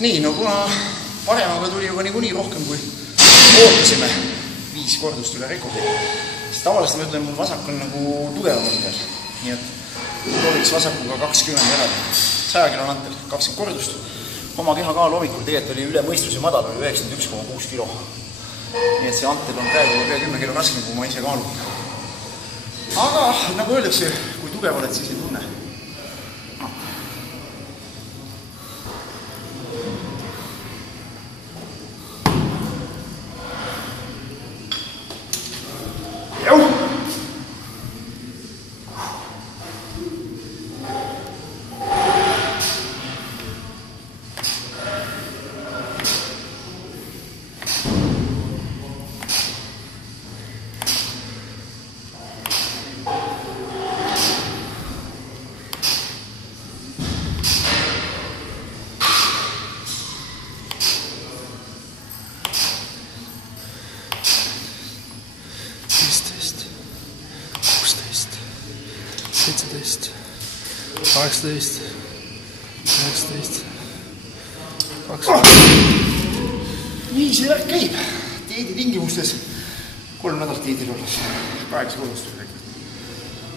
Nii, no kuna paremaga tuli juba niikuinii rohkem kui ootasime 5 kordust üle rekordi, siis tavaliselt ma ütlen, mul vasak on nagu tugevamalt veel. Nii et prooviks vasakuga 20 järele. 100 kilonantel, 20 kordust. Oma kehakaal hommikul tegelikult oli üle mõistuse madal, oli 91,6 kilo. Nii et see antel on praegu pea 10 kilo raskem, kui ma ise kaalun. Aga nagu öeldakse, kui tugev oled, siis ei tunne. Seitseteist, 18, 19, 20. Nii see värk käib. Dieedi tingimustes 3 nädalat dieedil olles. 8 kordust.